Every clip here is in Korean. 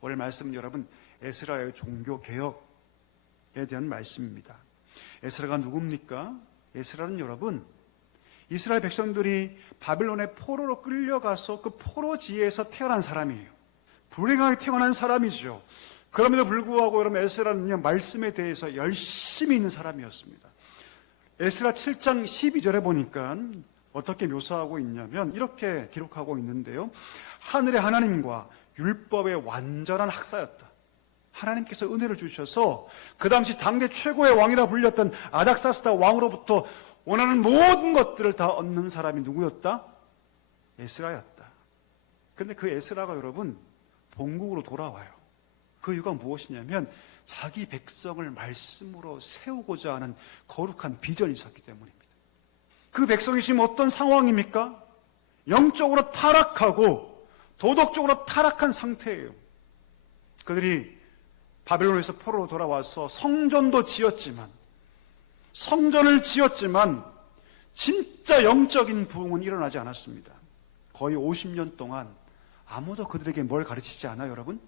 오늘 말씀은 여러분 에스라의 종교개혁에 대한 말씀입니다. 에스라가 누굽니까? 에스라는 여러분 이스라엘 백성들이 바벨론의 포로로 끌려가서 그 포로지에서 태어난 사람이에요. 불행하게 태어난 사람이죠. 그럼에도 불구하고 여러분 에스라는요 말씀에 대해서 열심히 있는 사람이었습니다. 에스라 7장 12절에 보니까 어떻게 묘사하고 있냐면 이렇게 기록하고 있는데요. 하늘의 하나님과 율법의 완전한 학사였다. 하나님께서 은혜를 주셔서 그 당시 당대 최고의 왕이라 불렸던 아닥사스다 왕으로부터 원하는 모든 것들을 다 얻는 사람이 누구였다? 에스라였다. 그런데 그 에스라가 여러분 본국으로 돌아와요. 그 이유가 무엇이냐면 자기 백성을 말씀으로 세우고자 하는 거룩한 비전이 있었기 때문입니다. 그 백성이 지금 어떤 상황입니까? 영적으로 타락하고 도덕적으로 타락한 상태예요. 그들이 바벨론에서 포로로 돌아와서 성전을 지었지만 진짜 영적인 부흥은 일어나지 않았습니다. 거의 50년 동안 아무도 그들에게 뭘 가르치지 않아요, 여러분?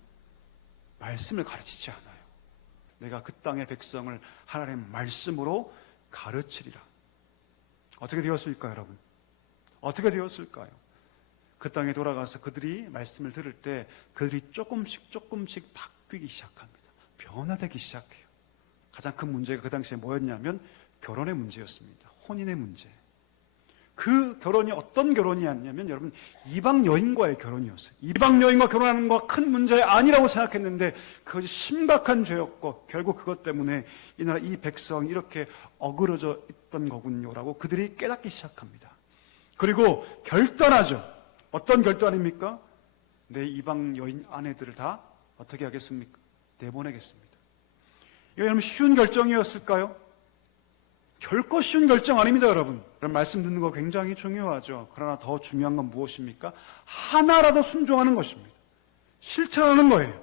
말씀을 가르치지 않아요. 내가 그 땅의 백성을 하나님의 말씀으로 가르치리라. 어떻게 되었을까요, 여러분? 어떻게 되었을까요? 그 땅에 돌아가서 그들이 말씀을 들을 때 그들이 조금씩 바뀌기 시작합니다. 변화되기 시작해요. 가장 큰 문제가 그 당시에 뭐였냐면 결혼의 문제였습니다. 혼인의 문제. 그 결혼이 어떤 결혼이었냐면 여러분 이방 여인과의 결혼이었어요. 이방 여인과 결혼하는 거 큰 문제 아니라고 생각했는데 그것이 심각한 죄였고 결국 그것 때문에 이 나라 이 백성이 이렇게 어그러져 있던 거군요라고 그들이 깨닫기 시작합니다. 그리고 결단하죠. 어떤 결단입니까? 내 이방 여인 아내들을 다 어떻게 하겠습니까? 내보내겠습니다. 이거 여러분 쉬운 결정이었을까요? 결코 쉬운 결정 아닙니다, 여러분. 그런 말씀 듣는 거 굉장히 중요하죠. 그러나 더 중요한 건 무엇입니까? 하나라도 순종하는 것입니다. 실천하는 거예요.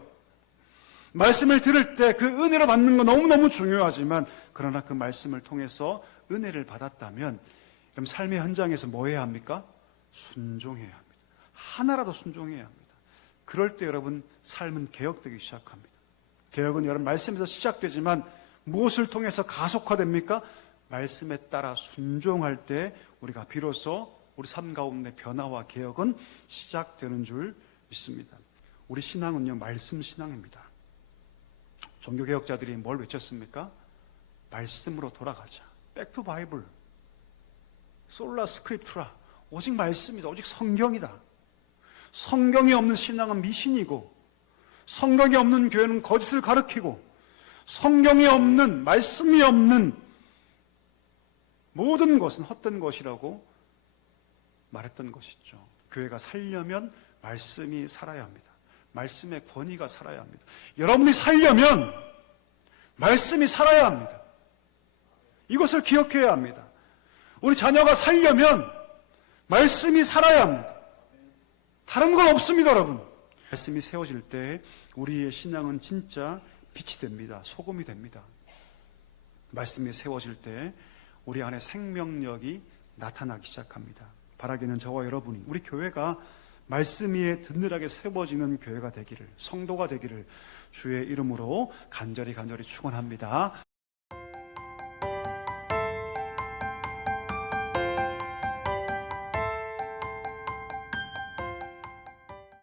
말씀을 들을 때 그 은혜를 받는 거 너무너무 중요하지만 그러나 그 말씀을 통해서 은혜를 받았다면 그럼 삶의 현장에서 뭐 해야 합니까? 순종해야 합니다. 하나라도 순종해야 합니다. 그럴 때 여러분 삶은 개혁되기 시작합니다. 개혁은 여러분 말씀에서 시작되지만 무엇을 통해서 가속화됩니까? 말씀에 따라 순종할 때 우리가 비로소 우리 삶 가운데 변화와 개혁은 시작되는 줄 믿습니다. 우리 신앙은요 말씀 신앙입니다. 종교개혁자들이 뭘 외쳤습니까? 말씀으로 돌아가자. 백투 바이블. 솔라 스크립투라. 오직 말씀이다. 오직 성경이다. 성경이 없는 신앙은 미신이고 성경이 없는 교회는 거짓을 가르치고 성경이 없는 말씀이 없는 모든 것은 헛된 것이라고 말했던 것이죠. 교회가 살려면 말씀이 살아야 합니다. 말씀의 권위가 살아야 합니다. 여러분이 살려면 말씀이 살아야 합니다. 이것을 기억해야 합니다. 우리 자녀가 살려면 말씀이 살아야 합니다. 다른 건 없습니다, 여러분. 말씀이 세워질 때 우리의 신앙은 진짜 빛이 됩니다. 소금이 됩니다. 말씀이 세워질 때 우리 안에 생명력이 나타나기 시작합니다. 바라기는 저와 여러분이 우리 교회가 말씀 위에 든든하게 세워지는 교회가 되기를, 성도가 되기를 주의 이름으로 간절히 축원합니다.